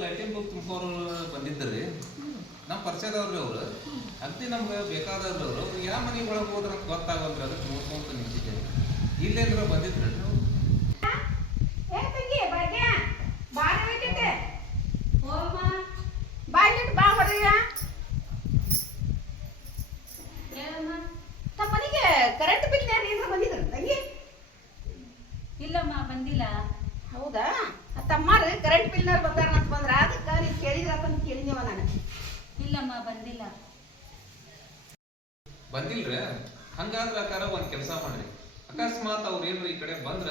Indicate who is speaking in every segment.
Speaker 1: Lighting book ತುಂಬೋರು ಬಂದಿದ್ರಿ ನಮ್ಮ ಪರಿಚಯದವ್ರಿ ಅವ್ರು. ಅಗ್ದಿ ನಮ್ಗೆ ಬೇಕಾದವ್ರು ಅವರು. ಯಾವ ಮನೆಗೆ ಒಳಗೆ ಹೋದ್ರೆ ಗೊತ್ತಾಗಲ್ರಿ ಅದಕ್ಕೆ ನೋಡ್ಕೊಂತ ನಿಂತಿದ್ದೇವೆ. ಇಲ್ಲೇಂದ್ರ ಬಂದಿದ್ರಿ
Speaker 2: ಏ ತಂಗಿ ಭಾಗ್ಯ ಬಾರಿ ಹೋಯ್ತೈತೆ ಹೋಮ ಬಾಯ್ಲಿಟ್ಟು ಬಾ ಹೊರಗ ನಮ್ಮ ಮನೆಗೆ ಕರೆಂಟ್ ಬಿಲ್ ಯಾರು ಏನಾರ ಬಂದಿದ್ರು ತಂಗಿ
Speaker 3: ಇಲ್ಲಮ್ಮ ಬಂದಿಲ್ಲ
Speaker 2: ಹೌದಾ ಆ ತಮ್ಮಾರು ಕರೆಂಟ್ ಬಿಲ್ನವ್ರು ಬಂದಾರ ಅಂತ ಬಂದ್ರ ಅದಕ್ಕೆ ನೀನು ಕೇಳಿದ್ರ ಅಂತ ಕೇಳಿದೇವ ನಾನು
Speaker 3: ಇಲ್ಲಮ್ಮ ಬಂದಿಲ್ಲ
Speaker 1: ಬಂದಿಲ್ರಿ? ಹಂಗಾದ್ರ ಅಕ್ಕಾರ ಒಂದ್ ಕೆಲಸ ಮಾಡ್ರಿ. ಅಕಸ್ಮಾತ್ ಅವ್ರು ಏನು ಈ ಕಡೆ ಬಂದ್ರ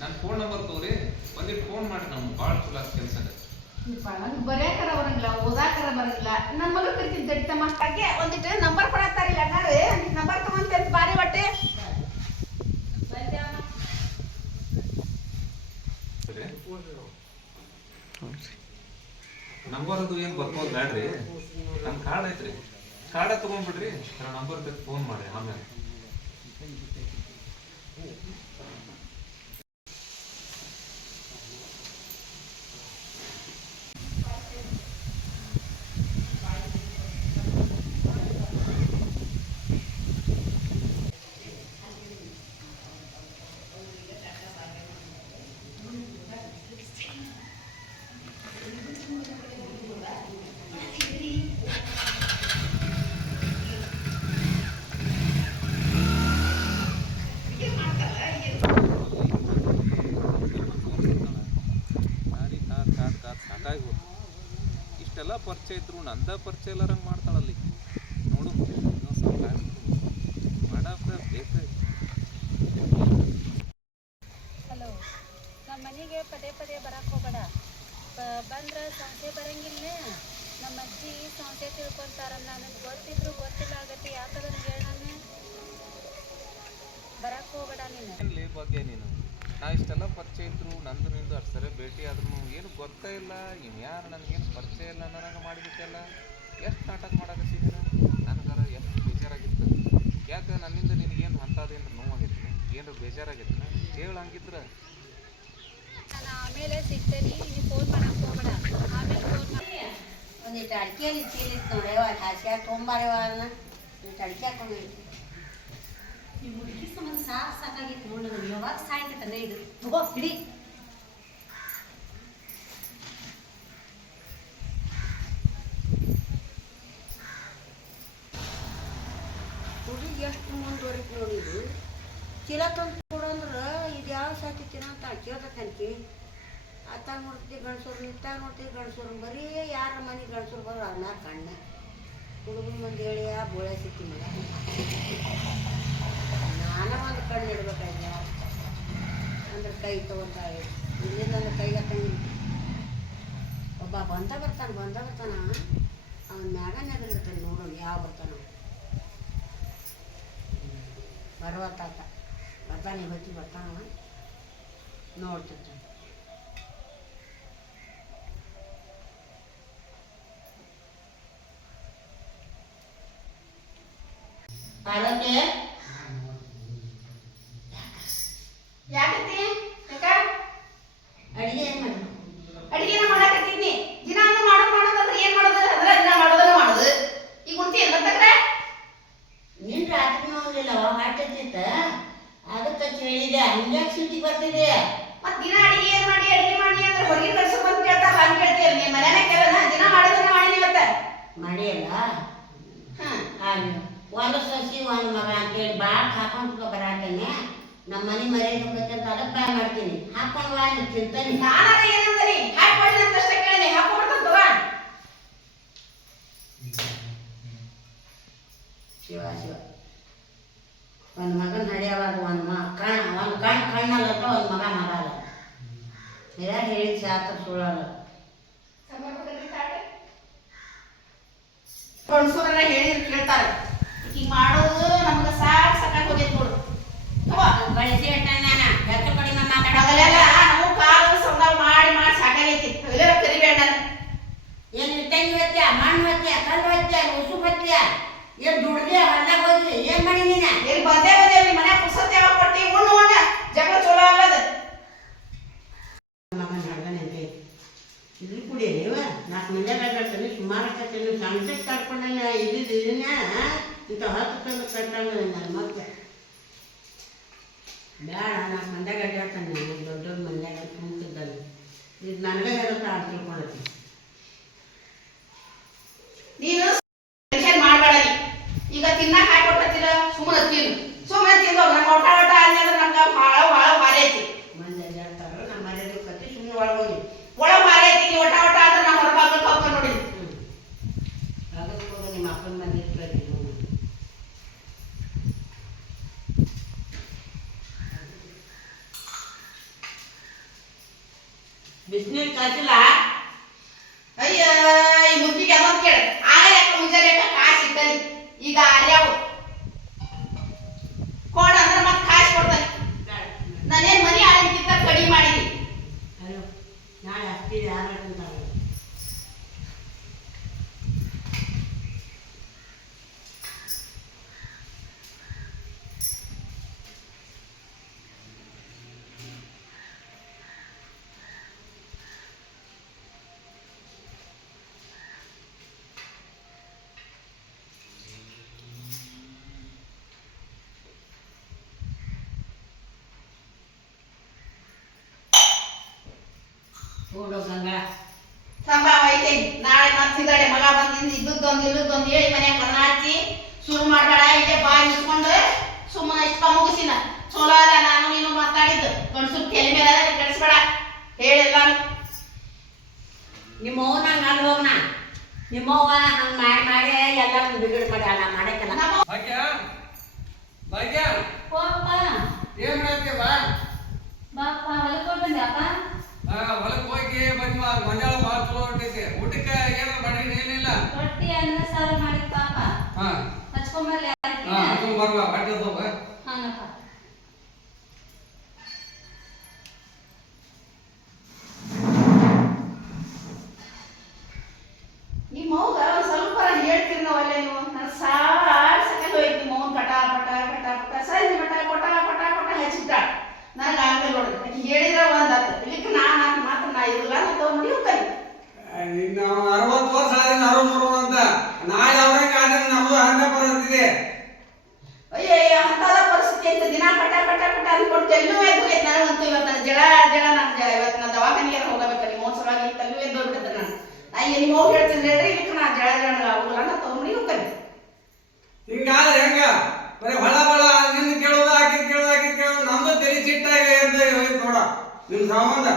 Speaker 1: ನನ್ನ ಫೋನ್ ನಂಬರ್ ತೋರಿ ಒಂದಿಟ್ಟು ಫೋನ್ ಮಾಡಿ ನಮ್ಗೆ ಭಾಳ ಚಲೋ ಕೆಲಸ
Speaker 2: ನಂಗೆ ಬರ್ಯಾಕರ ಬರಂಗಿಲ್ಲ ಓದಾಕರ ಬರಂಗಿಲ್ಲ. ನನ್ನ ಮಗಳು ಕರಿತೀನಿ ತಡಿತಮ್ಮ ಹಾಗೆ ಒಂದಿಟ್ಟು ನಂಬರ್ ಕೊಡತ್ತಾರಿಲ್ಲ ಅಣ್ಣಾರು ನಂಬರ್ ತಗೊಂತ ಬಾರಿ ಹೊಟ್ಟೆ.
Speaker 1: ನಂಬರ್ ಅದು ಏನು ಬರ್ಬೋದು ಬ್ಯಾಡ್ರಿ? ನಮ್ಮ ಕಾರ್ಡ್ ಐತ್ರಿ. ಕಾರ್ಡ ತಗೊಂಡ್ಬಿಡ್ರಿ ನಂಬರ್ ಫೋನ್ ಮಾಡಿ ಆಮೇಲೆ. ಪರಿಚಯ ಇದ್ರು ನಂದ ಪರಿಚಯ ಎಲ್ಲರಂಗೆ ಮಾಡ್ತಾಳಲ್ಲಿ. ನೋಡು ಇನ್ನೂ ಸಾಕಾಗಿ ಮಾಡಪ್ಪ ಬೇಕು?
Speaker 3: ಹಲೋ ನಮ್ಮ ಮನೆಗೆ ಪದೇ ಪದೇ ಬರಕ್ಕೆ ಹೋಗಬೇಡ. ಬಂದ್ರೆ ಸಂಸ್ಥೆ ಬರಂಗಿಲ್ಲ? ನಮ್ಮ ಅಜ್ಜಿ ಸಂಸ್ಥೆ ತಿಳ್ಕೊಂತಾರ ನನಗೆ ಗೊತ್ತಿದ್ರು ಗೊತ್ತಿಲ್ಲ ಆಗತ್ತೆ ಯಾಕಂದ್ರೆ ಹೇಳ ಬರಕ್ಕೆ ಹೋಗಬೇಡ ನೀನು.
Speaker 1: ಬಗ್ಗೆ ನೀನು? ನಾ ಇಷ್ಟೆಲ್ಲ ಪರಿಚಯ ಇದ್ರು ನಂದು ನಿಂದು ಅಷ್ಟು ಸರಿ ಭೇಟಿ ಆದ್ರೂ ಗೊತ್ತೇ ಇಲ್ಲ ಯಾರ್ ಯಾರು ನನಗೇನು ಪರಿಚಯ ಇಲ್ಲ ನನಗೆ ಮಾಡಿಬಿಟ್ಟೆಲ್ಲ ಎಷ್ಟು ನಾಟಕ ಮಾಡಕತ್ತೀನಿ ನನಗಾರ ಎಷ್ಟು ಬೇಜಾರಾಗಿತ್ತು. ಯಾಕೆ ನನ್ನಿಂದ ನಿನಗೇನು ಅಂಥದ್ದೇನು ನೋವಾಗೈತಿ ಏನು ಬೇಜಾರಾಗೈತಿ ಹೇಳು ಹಂಗಿದ್ರೆ.
Speaker 3: ನಾನು ಆಮೇಲೆ ಸಿಗ್ತೇನೆ ನೀನು ಫೋನ್ ಮಾಡಕ್ಕೆ ಹೋಗಬೇಡ ಆಮೇಲೆ ಫೋನ್ ಮಾಡಿ.
Speaker 4: ಒಂದಿಟ್ಟು ಅಡಿಕೆಯಲ್ಲಿ ಚೀಲಿತ್ತು ನೋಡ್ಯವ ಹಾಸಿಗೆ ಅಡಿಕೆ ಹಾಕೊಂಡೈತಿ ಈ ಹುಡುಗಿ ಸಂಬಂಧ ಸಾಕು ಸಾಕಾಗಿತ್ತು ನೋಡಿ ಯಾವಾಗ ಸಾಯ್ತೈತಂದ್ರೆ ಇದು. ಹಿಡಿ ಹುಡುಗಿ ಎಷ್ಟು ಮುಂದುವರಿತು ನೋಡಿ ಇದು ಚೀಲ ತಂದು ಕೊಡು ಅಂದ್ರೆ ಇದು ಯಾವ ಸಾತಿ ತಿನ್ನಂತ ಕೇಳ್ತೈತಿ ಅತ್ತಾಗ ನೋಡ್ತೀವಿ ಗಂಡಸರು ಇತ್ತಾಗ ನೋಡ್ತೀವಿ ಗಂಡಸರು ಬರೀ ಯಾರ ಮನೆ ಗಂಡಸರು ಬರೋ ಅನ್ನ ಕಣ್ಣ ಹುಡುಗನ ಮಂದಿ ಹೇಳಿ ಆ ಬೋಳೆ ಸಿಕ್ಕಿ ಮಗ ನಾನು ಒಂದು ಕಣ್ಣು ಇಡ್ಬೇಕಾಯ್ತ ಅಂದ್ರೆ ಕೈ ತೊಗೊಂತಾಳೆ ಇಲ್ಲಿಂದ ಅಂದ್ರೆ ಕೈ ಹಾಕಂಗಿಲ್ಲ ಒಬ್ಬ ಬಂದ ಬರ್ತಾನೆ ಬಂದ ಬರ್ತಾನ ಅವನ ಮ್ಯಾಗ ನೆದಗಿರ್ತಾನೆ ನೋಡೋಣ ಯಾವ ಬರ್ತಾನ ಬರುವತ್ತಾತ ಬರ್ತಾನೆ ಹೊತ್ತಿ ಬರ್ತಾನ ನೋಡ್ತಿರ್ತಾನೆ
Speaker 2: Para que ಹೊಲದ ಸಸಿ ಒಂದು ಮಗ ಅಂತೇಳಿ ಭಾಳ ಹಾಕೊಂಡು ಬರಾಟನೆ ನಮ್ಮ
Speaker 4: ಮನೆ ಮರೆ ಹೋಗುತ್ತೆ ಅಂತ ಅದಕ್ಕೆ
Speaker 2: ಬಾಯ್ ಮಾಡ್ತೀನಿ. ಹಾಕೊಂಡು ಬಾ ಅಂತ
Speaker 4: ತಿಂತಾನೆ
Speaker 2: ನಾನಾರ ಏನಂತಾನೆ ಹಾಕೊಳ್ಳಿ ಅಂತ ಅಷ್ಟೇ ಕೇಳಿ ಹಾಕೊಂಡ್ಬಿಡ್ತಾನೆ ತಗೋ
Speaker 4: ಶಿವ ಶಿವ. ಒಂದು ಮಗನ ನಡೆಯುವಾಗ ಒಂದು ಮ ಕಣ್ ಒಂದು ಕಣ್ ಕಣ್ಣಲ್ಲತ್ತ ಒಂದು ಮಗ ಮಗ ಅಲ್ಲ ಯಾರು ಹೇಳಿದ ಶಾಸ್ತ್ರ ಸುಳ್ಳಲ್ಲ.
Speaker 2: ಕಣಸೂರನ್ನ ಹೇಳಿ ಕೇಳ್ತಾರೆ. ಈಗ ನಮ್ಗೆ ಸಾಕ್ ಹೋಗೈತೆ ನೋಡು.
Speaker 4: ನಾನು ಹೆಚ್ಚು ಮಾತಾಡೋದಲ್ಲ
Speaker 2: ಮಾಡಿ ಮಾಡಿ ಸಾಕಾಗೈತಿ.
Speaker 4: ಏನು ಮಣ್ಣು ಹೊತ್ಯ, ಕಲ್ಲು ಹೊತ್ಯ ಉಸು ಹೊತ್ಯ, ಏನು ದುಡ್ದೆ ಹೊಲ್ದಾಗ ಹೋಗಿ ಏನು ಮಾಡಿ ನೀನು
Speaker 2: ಇಲ್ಲಿ ಬಂದೇ ಬಂದೇ ನಿಮ್ಮ ಮನ್ಯಾಗ ಪುಸ್ತಕ ಯಾವಾಗ ಕೊಟ್ಟಿ ಉಣ್ಣು ಉಣ್ಣ ಜಗಳ ಚಲೋ ಆಗದ
Speaker 4: ಮಗನ ಹಡ್ಗನಂತೆ ಇಲ್ಲಿ ಕುಡಿಯ ನೀವ ನಾಲ್ಕು ಮಂದಿ ಬೇಕಾಗ್ತಾನೆ ಸುಮಾರು ಕಟ್ತೀನಿ ಸಣ್ಣ ಕಟ್ಕೊಂಡಲ್ಲ ಇದ್ದಿದ್ದು ಇದನ್ನ ಇಂಥ ಹತ್ತು ತಂದು ಕಟ್ಟಂಗ ನನ್ನ ಮಕ್ಕಳು ಬೇಡ ನಾಲ್ಕು ಮಂದ್ಯಾಗ ಅಡ್ಡಾಡ್ತಾನೆ ನಾನು ದೊಡ್ಡ ದೊಡ್ಡ ಮಂದ್ಯಾಗ ತುಂಬಿದ್ದಾನೆ ಇದು ನನಗೆ ಹೇಳುತ್ತಾ ಅಂತ ತಿಳ್ಕೊಳತ್ತೀನಿ
Speaker 2: ನೀನು ಟೆನ್ಷನ್ ಮಾಡಬೇಡ ನೀ. ಈಗ ತಿನ್ನಕ್ ಹಾಕೊಟ್ಟತಿಲ್ಲ ಸುಮ್ಮನೆ ತಿನ್ನು ಸುಮ್ಮನೆ ತಿಂದು ನಮ್ಮ ಊಟ ಊಟ ಆದ್ಮೇಲೆ ನಮ್ಗೆ ಭಾಳ ಭಾಳ ಭಾರಿ ಐತಿ
Speaker 4: ಮಂದಿ ಅಡ್ಡಾಡ್ತಾರೋ ನಮ್ಮ ಮರ್ಯಾದೆ ಕತ್ತಿ ಸುಮ್ಮನೆ ಒಳಗೋಗಿ
Speaker 2: ಒಳ ಭಾರಿ ಐತಿ ನೀ ಊಟ ಊಟ ಆದ್ರೆ ನಾ ಹೊರಬಾಗಕ್ಕೆ ಹೋಗ್ತಾನೆ ನೋಡಿ
Speaker 4: ಅದಕ್ಕೆ ಹೋಗಿ ನಿಮ್ಮ ಅಪ್ಪನ ಮನೆ ಕೇಳ್ತೀನಿ ಬಿಸಿನೀರು ಕಾಸಿಲ್ಲ
Speaker 2: ಅಯ್ಯ ಈ ಮುದ್ದಿಗೆ ಅದೊಂದು ಕೇಳ ಆಗಲೇ ಅಕ್ಕ ಮುಂಜಾನೆ ಅಕ್ಕ ಕಾಸು ಇಟ್ಟನಿ ಈಗ ಅರ್ಯಾವು ಕೊಡ ಅಂದ್ರೆ ಮತ್ತೆ ಕಾಸು ಕೊಡ್ತಾನೆ ನಾನೇನ್ ಮನಿ ಆಳಿಕ್ಕಿಂತ ಕಡಿಮೆ ಮಾಡೀನಿ
Speaker 4: ಹಲೋ ನಾಳೆ ಅಷ್ಟಿದೆ ಯಾರು ಓಡೋ ಗಂಗಾ
Speaker 2: ಸಂಭಾವ ಐತೆ ನಾಳೆ ಮತ್ತಿದ್ದಾಳೆ ಮಗ ಬಂದಿಂದ ಇದ್ದದ್ದೊಂದು ಇಲ್ಲದೊಂದು ಹೇಳಿ ಮನೆ ಬಣ್ಣ ಹಚ್ಚಿ ಶುರು ಮಾಡಬೇಡ ಇಲ್ಲೇ ಬಾಯಿ ಮುಚ್ಕೊಂಡು ಸುಮ್ಮನೆ ಇಷ್ಟ ಮುಗಿಸಿನ. ಚಲೋ ಅದ ನಾನು ನೀನು ಮಾತಾಡಿದ್ದು. ಗಂಡಸು ತಲೆ ಮೇಲೆ ಕೆಡಿಸ್ಬೇಡ. ಹೇಳಿಲ್ಲ
Speaker 4: ನಿಮ್ಮ ಅವ್ವ ನಂಗೆ ಅಲ್ಲಿ ಹೋಗ್ನ? ನಿಮ್ಮ ಅವ್ವ ಹಂಗೆ ಮಾಡಿ ಮಾಡಿ ಎಲ್ಲ ಬಿಗಡ್ ಮಾಡಿ ಅಲ್ಲ ಮಾಡಕ್ಕೆಲ್ಲ
Speaker 1: ಭಾಗ್ಯ? ಭಾಗ್ಯ?
Speaker 3: ಹೋಗಪ್ಪ
Speaker 1: ಏನ್ ಮಾಡತ್ತಿ ಬಾ?
Speaker 3: ಬಾಪ್ಪ ಹೊಲಕ್ಕೆ ಹೋಗಿ ಅಪ್ಪ.
Speaker 1: ಹೊಲಕ್ಕೆ ಹೋಗಿ ಬಂದ್ ಮಂಜಾಳ ಭಾಳ ಚಲೋ ಹೊಂಟೈತಿ. ಊಟಕ್ಕೆ ಏನು ಮಾಡಿರಿ ಏನಿಲ್ಲ?
Speaker 3: ರೊಟ್ಟಿ ಅನ್ನ ಸಾರು ಮಾಡಿ ಪಾಪ.
Speaker 1: ಹಾ
Speaker 3: ಹಚ್ಕೊಂಬರ್ಲಿ
Speaker 1: ಹಾ ಅದು ಬರ್ಬಾ ಬಟ್ಟೆ ಹೋಗ
Speaker 3: ಹಂಗಪ್ಪ
Speaker 2: ನಿಮ್ಮ ಮೌಗ ಒಂದ್ ಸ್ವಲ್ಪ ಹೇಳ್ತೀರಿ ನಾವು ಅಲ್ಲೇ ನೀವು ನನ್ನ ಸಾರ್ ಸಕಲ್ ಹೋಯ್ತು ನಿಮ್ಮ ಮೌನ್ ಪಟ ಪಟ ಪಟ ಪಟ ಸರಿ ಪಟ ಕೊಟ ಪಟ ಪಟ ಹಚ್ಚಿಟ್ಟ ನನಗೆ ಆಗದೆ ನೋಡ್ರಿ ಆಕಿ ಹೇಳಿದ್ರ ಒಂದ್ ಆತು ಇಲ್ಲಿಕ್ಕೆ ನಾ ನಾಲ್ಕು ಮಾತು ನಾ ಇರಲ್ಲ ಅಂತ ತಗೊಂಡು ನೀವು ಕಲಿ
Speaker 5: ನಾವು ಅರವತ್ತು ವರ್ಷ ಆದ್ರೆ ಅರವತ್ಮೂರು ಅಂತ ನಾಳೆ ಅವ್ರಂಗೆ ಆದ್ರೆ ನಮ್ದು ಹಂಗ ಪರಿಸ್ಥಿತಿ
Speaker 2: ಅಯ್ಯಯ್ಯ ಅಂತದ ಪರಿಸ್ಥಿತಿ ಐತೆ ದಿನ ಪಟ ಪಟ ಪಟ ಅನ್ಕೊಂಡು ತೆಲ್ಲೂ ಎದ್ದು ಹೋಯ್ತು ನನಗಂತೂ ಇವತ್ತು ನನ್ನ ಜಳ ಜಳ ನನ್ನ ಜ ಇವತ್ತು ನಾನು ದವಾಖಾನಿಗೆ ಹೋಗಬೇಕು ನಿಮ್ಮ ಮೋಸವಾಗಿ ತಲ್ಲೂ ಎದ್ದು ಹೋಗ್ಬಿಟ್ಟದ ನಾನು ನಾ ಈಗ ನಿಮ್ಮ ಹೋಗಿ ಹೇಳ್ತೀನಿ ಹೇಳ್ರಿ ಇದಕ್ಕೆ ನಾ ಜಳ ಜಳ ಆಗುಲ್ಲ ಅಂತ ತಗೊಂಡು ನೀವು ಕಲಿ
Speaker 5: ಹಿಂಗಾದ್ರೆ ಹೆಂಗ ಬರೀ ಹೊಳ ಹೊಳ ನಿನ್ನ ಕೇಳೋದು ಆಕಿ ಕೇಳೋದು ಆಕಿ ಕೇಳೋದು ನಮ್ದು ತಲೆ ಚಿಟ್ಟಾಗಿ ಎದ್ದು ಹೋಯ್ತು ನೋಡ ನಿಮ್ ಸಂಬಂಧ.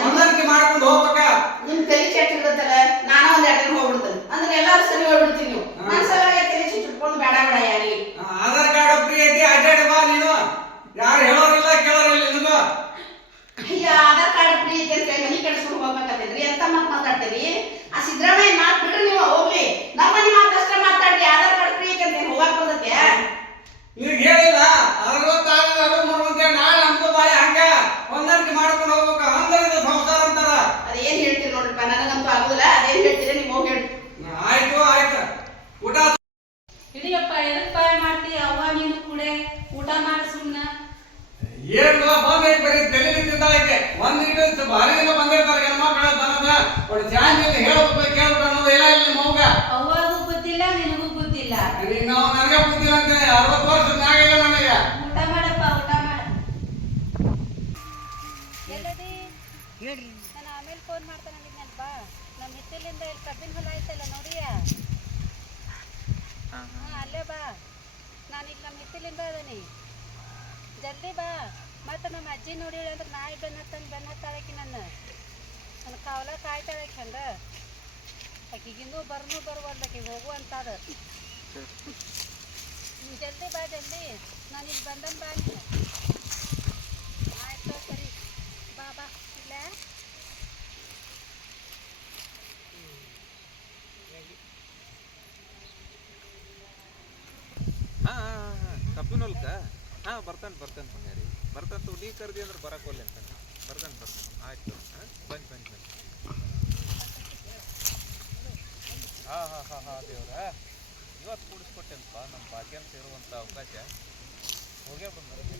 Speaker 5: ಹೊಂದಾಣಿಕೆ ಮಾಡ್ಕೊಂಡು ಹೋಗ್ಬೇಕ?
Speaker 2: ನಿಮ್ ತಲೆ ಚೆಟ್ ಇರುತ್ತಲ್ಲ ನಾನು ಒಂದ್ ಎರಡು ದಿನ ಹೋಗ್ಬಿಡ್ತೇನೆ. ಅಂದ್ರೆ ಎಲ್ಲಾರು ಸರಿ ಹೋಗ್ಬಿಡ್ತೀನಿ ನೀವು. ನನ್ನ ಸಲುವಾಗಿ ತಲೆ ಚೆಟ್ ಇಟ್ಕೊಂಡು ಬೇಡ ಬೇಡ
Speaker 5: ಯಾರಿ ಆಧಾರ್ ಕಾರ್ಡ್ ಫ್ರೀ ಐತಿ ಅಡ್ಡಾಡ ಬಾ ನೀನು. ಯಾರು ಹೇಳೋರಿಲ್ಲ ಕೇಳೋರಿಲ್ಲ ನಿನಗೂ.
Speaker 2: ಅಯ್ಯ ಆಧಾರ್ ಕಾರ್ಡ್ ಫ್ರೀ ಐತಿ ಅಂತ ಹೇಳಿ ಮನೆ ಕೆಡಿಸ್ಕೊಂಡು ಹೋಗ್ಬೇಕಾಗ್ತದ್ರಿ ಅಂತ ಮಾತು ಮಾತಾಡ್ತೀರಿ? ಆ ಸಿದ್ದರಾಮಯ್ಯ ಮಾತು ಬಿಡ್ರಿ ನೀವು ಹೋಗ್ಲಿ. ನಮ್ಮ ಮನೆ ಮಾತು ಅಷ್ಟೇ ಮಾತಾಡ್ರಿ. ಆಧಾರ್ ಕಾರ್ಡ್ ಫ್ರೀ ಐತಿ ಅಂತ ಹೇಳಿ ಹೋಗಕ್ ಬರ್ತೈತೆ
Speaker 5: ನಿನಗೆ ಹೇಳಿಲ್ಲ ಅರವತ್ತಾಗದ ಅರವತ್ಮೂರು ಅಂತ ನಾಳೆ ನಮ್ದು ಬಾಯಿ ಹಂಗ ಹೊಂದಾಣಿಕೆ ಮಾಡ್ಕೊಂಡು ಹೋಗ್ಬೇಕ ಅಂದ್ರೆ ಇದು ಸಂಸಾರ ಅಂತಾರ
Speaker 2: ಅದೇನ್ ಹೇಳ್ತೀರಿ ನೋಡ್ರಿಪ್ಪ ನನಗಂತೂ ಆಗುದಿಲ್ಲ ಅದೇನ್ ಹೇಳ್ತೀರಿ ನೀವು ಹೋಗಿ ಹೇಳಿ
Speaker 5: ಆಯ್ತು ಆಯ್ತು ಊಟ
Speaker 3: ಹಿಡಿಯಪ್ಪ ಎದಕ್ ಪಾಯ ಮಾಡ್ತೀಯ ಅವ್ವ ನೀನು ಕೂಡ ಊಟ ಮಾಡಿ ಸುಮ್ಮನೆ
Speaker 5: ಏನ್ ಬಂದೈತೆ ಬರೀ ತಲೆ ತಿಂದಾಳಕ್ಕೆ ಒಂದ್ ಇಟ್ಟು ಭಾರಿ ದಿನ ಬಂದಿರ್ತಾರೆ ಹೆಣ್ಮಕ್ಳ ದನದ ಒಟ್ಟು ಚಾಂದ್ ಇಲ್ಲಿ ಹೇಳ್ಬೇಕು ಕೇಳ್ಬೇಕು ಅನ್ನೋದು ಇಲ್ಲ ಇಲ್ಲಿ ಮೌಗ
Speaker 3: ಅವ್ವಗೂ ಬುದ್ಧಿಲ್ಲ
Speaker 5: ನಾವು ನನಗೆ ಅರವತ್ತು ಮ್ಯಾಗ ನನಗೆ.
Speaker 3: ಊಟ ಮಾಡಪ್ಪ ಊಟ ಮಾಡ.
Speaker 6: ಎಲ್ಲದಿ? ನಾನು ಆಮೇಲೆ ಫೋನ್ ಮಾಡ್ತಾನೆ ಅಂದಿದ್ನಲ್ಲ ಬಾ. ನಮ್ಮ ಹಿತ್ತಲಿಂದ ಇಲ್ಲಿ ಕಬ್ಬಿನ ಹೊಲ ಐತಲ್ಲ ನೋಡಿಯ? ಹಾಂ ಅಲ್ಲೇ ಬಾ. ನಾನು ಈಗ ನಮ್ಮ ಹಿತ್ತಲಿಂದ ಅದೀನಿ. ಜಲ್ದಿ ಬಾ. ಮತ್ತು ನಮ್ಮ ಅಜ್ಜಿ ನೋಡಿ ಅಂದ್ರೆ ನಾಯಿ ಬೆನ್ನ ಹತ್ತಂದು ಬೆನ್ನ ಹತ್ತಾಳಕಿ ನನ್ನ. ನನ್ನ ಕಾವಲ ಕಾಯ್ತಾಳಕಿ ಹಂಗೆ. ಆಕಿಗಿನ್ನೂ ಬರ್ನೂ ಬರ್ಬಾರ್ದು ಆಕಿಗೆ ಹೋಗು ಅಂತಾದ. ನೀನ್ ಜಲ್ದಿ ಬಾ ಜಲ್ದಿ ನಾನು ಇಲ್ಲಿ ಬಂದನ್ ಬಾ ನೀನು ಆಯ್ತು ಸರಿ ಬಾ ಬಾ ಇಲ್ಲ
Speaker 1: ಹಾಂ ಹಾಂ ಹಾಂ ಕಬ್ಬಿನ ಹೊಲ್ಕ ಹಾಂ ಬರ್ತಾನೆ ಬರ್ತಾನೆ ಬಂಗಾರಿ ಬರ್ತಾನೆ ತಗೋ ನೀ ಕರ್ದಿ ಅಂದ್ರೆ ಬರಕ್ಕೆ ಒಲ್ಲೆ ಅಂತ Okay, I'm going to go.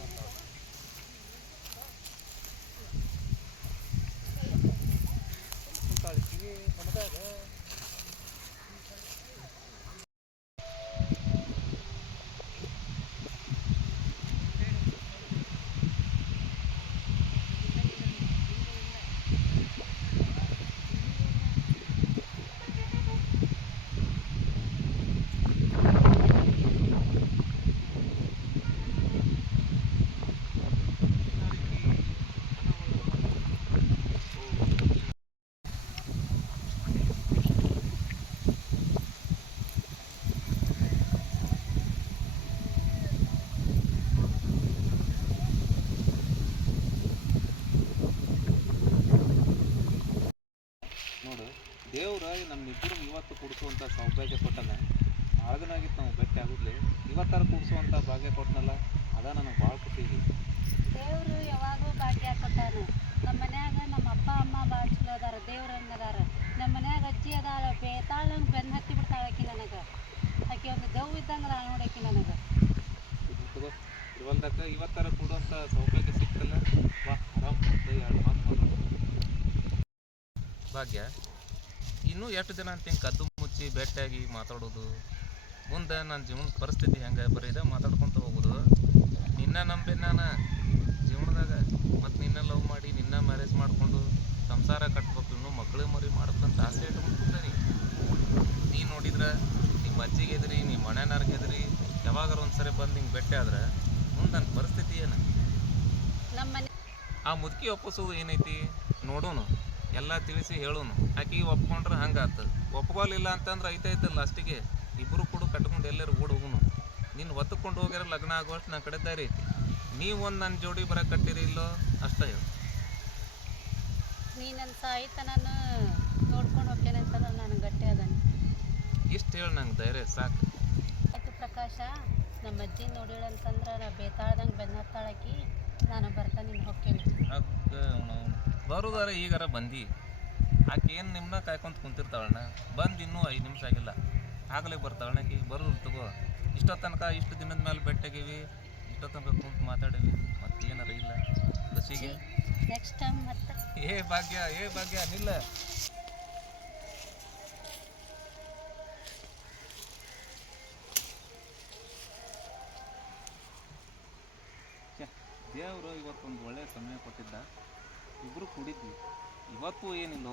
Speaker 1: ದೇವ್ರ ನಮ್ಮಿಬ್ಬರು ಇವತ್ತು ಕೊಡಿಸುವಂಥ ಸೌಭಾಗ್ಯ ಕೊಟ್ಟಲ್ಲ ಭಾಳ ದಿನ ಆಗಿತ್ತು ನಾವು ಭೇಟಿ ಆಗುದ್ಲೆ. ಇವತ್ತಾರ ಕೊಡಿಸುವಂಥ ಭಾಗ್ಯ ಕೊಟ್ಟನಲ್ಲ ಅದ ನನಗೆ ಭಾಳ ಖುಷಿ ಇದೆ.
Speaker 6: ದೇವರು ಯಾವಾಗೂ ಭಾಗ್ಯ ಕೊಟ್ಟಾನ ನಮ್ಮ ಮನ್ಯಾಗ ನಮ್ಮ ಅಪ್ಪ ಅಮ್ಮ ಭಾಳ ಚಲೋ ಅದಾರ ದೇವ್ರ ಅದಾರ. ನಮ್ಮ ಮನ್ಯಾಗ ಅಜ್ಜಿ ಅದಾರ ಬೇತಾಳ ನಂಗೆ ಬೆನ್ನ ಹತ್ತಿ ಬಿಡ್ತಾಳ ಆಕಿ ನನಗೆ. ಆಕೆ ಒಂದು ದೌ ಇದ್ದಂಗೆ ಅದಾಳ ನೋಡಾಕಿ ನನಗೆ.
Speaker 1: ಇರುವಲ್ದಕ್ಕ ಇವತ್ತಾರ ಕೊಡುವಂಥ ಸೌಭಾಗ್ಯ ಸಿಕ್ತಲ್ಲ. ವಾ ಆರಾಮ್ ಅಂತ ಎರಡು ಮಾತು ಭಾಗ್ಯ ಇನ್ನೂ ಎಷ್ಟು ದಿನ ಅಂತ ಹಿಂಗೆ ಕದ್ದು ಮುಚ್ಚಿ ಭೇಟಿಯಾಗಿ ಮಾತಾಡೋದು? ಮುಂದೆ ನನ್ನ ಜೀವನದ ಪರಿಸ್ಥಿತಿ ಹೆಂಗೆ ಬರೀ ಇದೇ ಮಾತಾಡ್ಕೊತ ಹೋಗೋದು. ನಿನ್ನ ನಂಬಿ ನಾನು ಜೀವನದಾಗ ಮತ್ತು ನಿನ್ನ ಲವ್ ಮಾಡಿ ನಿನ್ನ ಮ್ಯಾರೇಜ್ ಮಾಡಿಕೊಂಡು ಸಂಸಾರ ಕಟ್ಬೇಕು ಇನ್ನೂ ಮಕ್ಕಳು ಮರಿ ಮಾಡ್ಬೇಕಂತ ಆಸೆ ಇಟ್ಕೊಂಡು ನೀ. ನೋಡಿದ್ರೆ ನಿಮ್ಮ ಅಜ್ಜಿಗೆ ಎದ್ರಿ ನಿಮ್ಮ ಮನೆಯವ್ರಿಗೆ ಎದ್ರಿ ಒಂದು ಸರಿ ಬಂದು ಹಿಂಗೆ ಭೇಟಿ ಆದ್ರೆ ಮುಂದೆ ನನ್ನ ಪರಿಸ್ಥಿತಿ ಏನು? ಆ ಮುದುಕಿ ಒಪ್ಪಿಸೋದು ಏನೈತಿ? ನೋಡೋನು. ಎಲ್ಲ ತಿಳಿಸಿ ಹೇಳೋನು. ಆಕಿ ಒಪ್ಕೊಂಡ್ರೆ ಹಂಗಾತು ಒಪ್ಕೊಲಿಲ್ಲ ಅಂತಂದ್ರೆ ಐತೈತೆ ಲಾಸ್ಟಿಗೆ ಇಬ್ಬರು ಕೂಡ ಕಟ್ಕೊಂಡು ಎಲ್ಲರೂ ಓಡ್ ಹೋಗುನು ನಿನ್ನ ಒತ್ತುಕೊಂಡು ಹೋಗ್ಯಾರ ಲಗ್ನ ಆಗುವಷ್ಟು ನನ್ನ ಕಡೆ ದಾರಿ ಐತಿ. ನೀವು ಒಂದು ನನ್ನ ಜೋಡಿ ಬರ ಕಟ್ಟಿರಿ ಇಲ್ಲೋ ಅಷ್ಟೇ ಹೇಳು.
Speaker 6: ನೀ ನನ್ನ ನಾನು ನೋಡ್ಕೊಂಡು ಹೋಗ್ತೇನೆ ಅಂತ ನಾನು ಗಟ್ಟಿ ಅದಾನೆ.
Speaker 1: ಇಷ್ಟು ಹೇಳಿ ನಂಗೆ ಧೈರ್ಯ ಸಾಕು.
Speaker 6: ಆಯ್ತು ಪ್ರಕಾಶ ನಮ್ಮ ಅಜ್ಜಿ ನೋಡಿಳಂತಂದ್ರೆ ನಾ ಬೇತಾಳ್ದಂಗೆ ಬೆನ್ನ ಹತ್ತಾಳಕಿ ನಾನು ಬರ್ತಾ ನಿನ್ನ ಹೋಗ್ತೇನೆ.
Speaker 1: ಬರೋದಾರ ಈಗಾರ ಬಂದು. ಆಕೆ ಏನು ನಿಮ್ಮನ್ನ ಕಾಯ್ಕೊಂತ ಕುಂತಿರ್ತಾಳಣ್ಣ? ಬಂದು ಇನ್ನೂ ಐದು ನಿಮಿಷ ಆಗಿಲ್ಲ. ಆಗಲೇ ಬರ್ತಾಳಣ್ಣ ಆಕಿ. ಬರೋದು ತಗೋ. ಇಷ್ಟೋ ತನಕ ಇಷ್ಟು ದಿನದ ಮೇಲೆ ಭೇಟಿಯಾಗೀವಿ ಇಷ್ಟೋ ತನಕ ಕುಂತು ಮಾತಾಡೀವಿ ಮತ್ತೆ ಏನಾರ ಇಲ್ಲ. ಖುಷಿಗೆ
Speaker 6: ನೆಕ್ಸ್ಟ್ ಟೈಮ್ ಮತ್ತೆ.
Speaker 1: ಏ ಭಾಗ್ಯ ಏ ಭಾಗ್ಯ ನಿಲ್ಲ. ದೇವರು ಇವತ್ತೊಂದು ಒಳ್ಳೆಯ ಸಮಯ ಕೊಟ್ಟಿದ್ದ. ಇಬ್ಬರು ಕುಡಿದ್ವಿ. ಇವತ್ತು ಏನಿಲ್ಲ